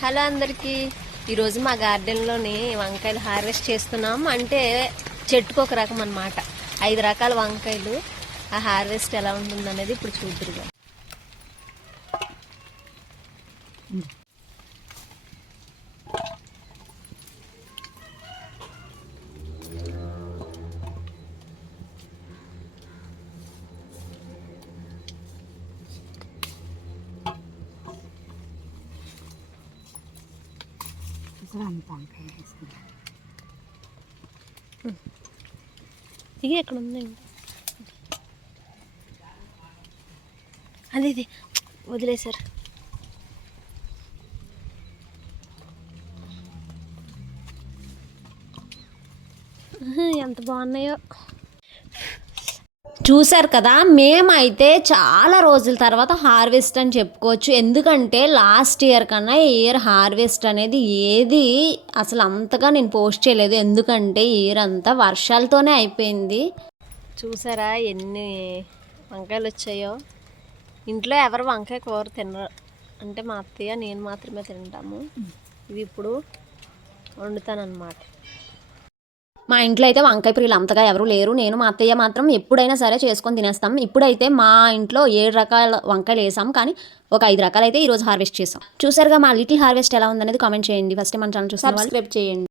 Hello అందరికీ. ఈరోజు మా గార్డెన్లోని వంకాయలు హార్వెస్ట్ చేస్తున్నాం. అంటే చెట్టుకు ఒక రకం అన్నమాట. ఐదు రకాల వంకాయలు. ఆ హార్వెస్ట్ ఎలా ఉంటుందనేది ఇప్పుడు చూద్దురుగా. అంత వంకాయ వేసుకుంటా ఇది ఎక్కడ ఉంది అది ఇది. వదిలేశారు. ఎంత బాగున్నాయో. చూశారు కదా మేమైతే చాలా రోజుల తర్వాత హార్వెస్ట్ అని చెప్పుకోవచ్చు. ఎందుకంటే లాస్ట్ ఇయర్ కన్నా ఈ ఇయర్ హార్వెస్ట్ అనేది ఏది అసలు అంతగా నేను పోస్ట్ చేయలేదు. ఎందుకంటే ఈ ఇయర్ అంతా వర్షాలతోనే అయిపోయింది. చూసారా ఎన్ని వంకాయలు వచ్చాయో? ఇంట్లో ఎవరు వంకాయ కూర తినరు. అంటే మా అత్తయ్య నేను మాత్రమే తింటాము. ఇవి ఇప్పుడు వండుతానన్నమాట. మా ఇంట్లో అయితే వంకాయ ప్రియులు అంతగా ఎవరు లేరు. నేను మా అత్తయ్య మాత్రం ఎప్పుడైనా సరే చేసుకొని తినేస్తాం. ఇప్పుడైతే మా ఇంట్లో ఏడు రకాల వంకాయలు వేసాం. కానీ ఒక ఐదు రకాలు అయితే ఈరోజు హార్వెస్ట్ చేసాం. చూసారుగా మా లిటిల్ హార్వెస్ట్ ఎలా ఉందనేది కామెంట్ చేయండి. ఫస్ట్ మన ఛానల్ చూసి సబ్స్క్రైబ్ చేయండి.